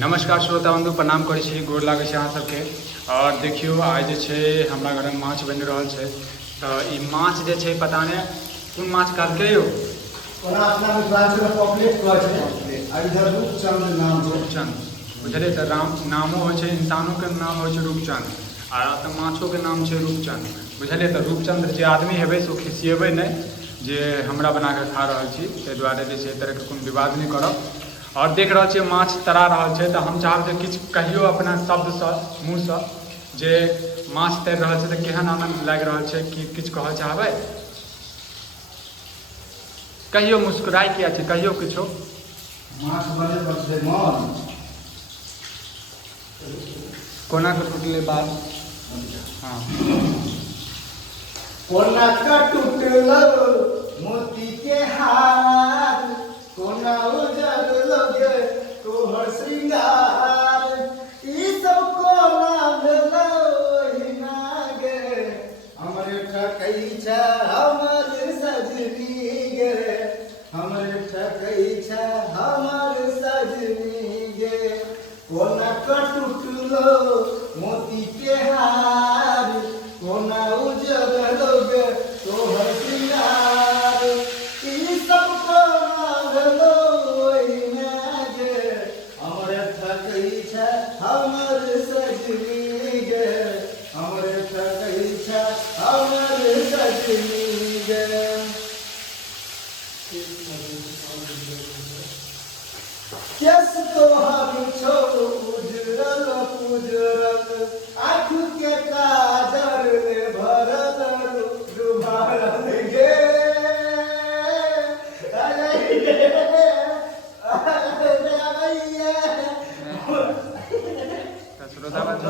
नमस्कार श्रोता बंधु, प्रणाम करै छी, गोर लागै छै अहाँ सबके। और देखियो आइ जे छै हमरा घर में माछ बनि रहल छै। तऽ ई माछ जे छै पता नहीं कोन माछ कहलकै यौ? ओना अपना मिथिलांचल में पॉपलेट कहै छै आ इधर रूपचंद नाम छै। रूपचंद बुझलिए तऽ नामो होइ छै, इंसानों के नाम होइ छै रूपचंद आ तऽ माछो के नाम छै रूपचंद। बुझलिए तऽ रूपचंद जे आदमी हेबै से खिसियेबै नहीं जे हमरा बना के खा रहल छी, ताहि दुआरे जे छै एहि तरह के कोनो विवाद नहीं करब। और देख रहल छियै माछ तरा रहल छै, तऽ हम चाहब जे किछु कहियो अपना शब्दसँ मुँहसँ जे माछ तैर रहल छै तऽ केहन आनंद लागि रहल छै, कि किछु कहऽ चाहबै? कहियो मुस्कुराई किया छै, कहियो किछो। माछ बने बसै मन कोना के टूटले बात। हाँ कोना का टूटलो मोती के हार, कोना उजर लगे तोहर श्रृंगार। ई सब कोना भेलो हिना गे, हमरे ठकै छै हमर सजनी गे, हमरे ठकै छै हमर सजनी गे। कोना का टूटलो मोती के हार, कोना उजर लोगे तोहर श्रृंगार। ई सब कोना भेलो ओहिना गे, हमरे ठकै छै हमर सजनी गे, हमरे ठकै छै हमर सजनी गे। केस तोहर छौ उजरल पुजरल, आँख के काजर ने भरल डुबारल गे। श्रोता बंधु